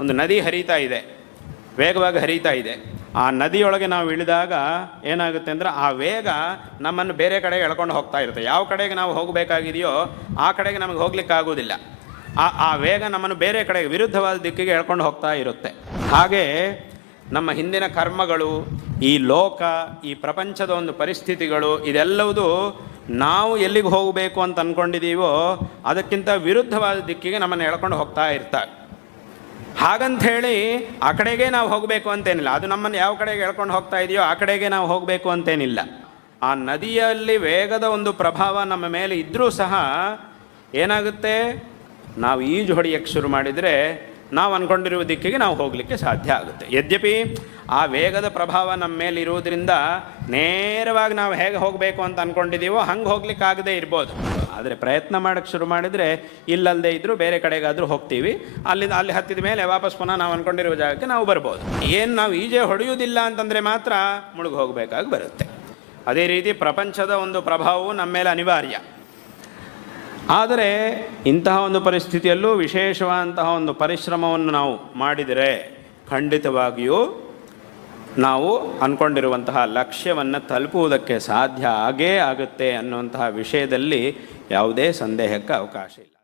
ಒಂದು ನದಿ ಹರಿತಾ ಇದೆ, ವೇಗವಾಗಿ ಹರಿತಾ ಇದೆ. ಆ ನದಿಯೊಳಗೆ ನಾವು ಇಳಿದಾಗ ಏನಾಗುತ್ತೆ ಅಂದರೆ ಆ ವೇಗ ನಮ್ಮನ್ನು ಬೇರೆ ಕಡೆಗೆ ಎಳ್ಕೊಂಡು ಹೋಗ್ತಾ ಇರುತ್ತೆ. ಯಾವ ಕಡೆಗೆ ನಾವು ಹೋಗಬೇಕಾಗಿದೆಯೋ ಆ ಕಡೆಗೆ ನಮಗೆ ಹೋಗ್ಲಿಕ್ಕಾಗೋದಿಲ್ಲ. ಆ ವೇಗ ನಮ್ಮನ್ನು ಬೇರೆ ಕಡೆಗೆ ವಿರುದ್ಧವಾದ ದಿಕ್ಕಿಗೆ ಎಳ್ಕೊಂಡು ಹೋಗ್ತಾ ಇರುತ್ತೆ. ಹಾಗೆ ನಮ್ಮ ಹಿಂದಿನ ಕರ್ಮಗಳು, ಈ ಲೋಕ, ಈ ಪ್ರಪಂಚದ ಒಂದು ಪರಿಸ್ಥಿತಿಗಳು, ಇದೆಲ್ಲವುದು ನಾವು ಎಲ್ಲಿಗೆ ಹೋಗಬೇಕು ಅಂತ ಅಂದ್ಕೊಂಡಿದ್ದೀವೋ ಅದಕ್ಕಿಂತ ವಿರುದ್ಧವಾದ ದಿಕ್ಕಿಗೆ ನಮ್ಮನ್ನು ಎಳ್ಕೊಂಡು ಹೋಗ್ತಾ ಇರ್ತಾರೆ. ಹಾಗಂಥೇಳಿ ಆ ಕಡೆಗೆ ನಾವು ಹೋಗಬೇಕು ಅಂತೇನಿಲ್ಲ. ಅದು ನಮ್ಮನ್ನು ಯಾವ ಕಡೆಗೆ ಎಳ್ಕೊಂಡು ಹೋಗ್ತಾ ಇದೆಯೋ ಆ ಕಡೆಗೆ ನಾವು ಹೋಗಬೇಕು ಅಂತೇನಿಲ್ಲ. ಆ ನದಿಯಲ್ಲಿ ವೇಗದ ಒಂದು ಪ್ರಭಾವ ನಮ್ಮ ಮೇಲೆ ಇದ್ದರೂ ಸಹ ಏನಾಗುತ್ತೆ, ನಾವು ಈಜು ಹೊಡೆಯಕ್ಕೆ ಶುರು ಮಾಡಿದರೆ ನಾವು ಅಂದ್ಕೊಂಡಿರುವ ದಿಕ್ಕಿಗೆ ನಾವು ಹೋಗಲಿಕ್ಕೆ ಸಾಧ್ಯ ಆಗುತ್ತೆ. ಯದ್ಯಪಿ ಆ ವೇಗದ ಪ್ರಭಾವ ನಮ್ಮ ಮೇಲೆ ಇರುವುದರಿಂದ ನೇರವಾಗಿ ನಾವು ಹೇಗೆ ಹೋಗಬೇಕು ಅಂತ ಅಂದ್ಕೊಂಡಿದ್ದೀವೋ ಹಂಗೆ ಹೋಗ್ಲಿಕ್ಕಾಗದೇ ಇರ್ಬೋದು. ಆದರೆ ಪ್ರಯತ್ನ ಮಾಡೋಕ್ಕೆ ಶುರು ಮಾಡಿದರೆ ಇಲ್ಲಲ್ಲದೆ ಇದ್ದರೂ ಬೇರೆ ಕಡೆಗಾದರೂ ಹೋಗ್ತೀವಿ. ಅಲ್ಲಿ ಹತ್ತಿದ ಮೇಲೆ ವಾಪಸ್ ಪುನಃ ನಾವು ಅಂದ್ಕೊಂಡಿರುವ ಜಾಗಕ್ಕೆ ನಾವು ಬರ್ಬೋದು. ಏನು ನಾವು ಈಜೆ ಹೊಡೆಯುವುದಿಲ್ಲ ಅಂತಂದರೆ ಮಾತ್ರ ಮುಳುಗಿ ಹೋಗಬೇಕಾಗಿ ಬರುತ್ತೆ. ಅದೇ ರೀತಿ ಪ್ರಪಂಚದ ಒಂದು ಪ್ರಭಾವವು ನಮ್ಮ ಮೇಲೆ ಅನಿವಾರ್ಯ. ಆದರೆ ಇಂತಹ ಒಂದು ಪರಿಸ್ಥಿತಿಯಲ್ಲೂ ವಿಶೇಷವಾದಂತಹ ಒಂದು ಪರಿಶ್ರಮವನ್ನು ನಾವು ಮಾಡಿದರೆ ಖಂಡಿತವಾಗಿಯೂ ನಾವು ಅಂದ್ಕೊಂಡಿರುವಂತಹ ಲಕ್ಷ್ಯವನ್ನು ತಲುಪುವುದಕ್ಕೆ ಸಾಧ್ಯ ಆಗೇ ಆಗುತ್ತೆ ಅನ್ನುವಂತಹ ವಿಷಯದಲ್ಲಿ ಯಾವುದೇ ಸಂದೇಹಕ್ಕೆ ಅವಕಾಶ ಇಲ್ಲ.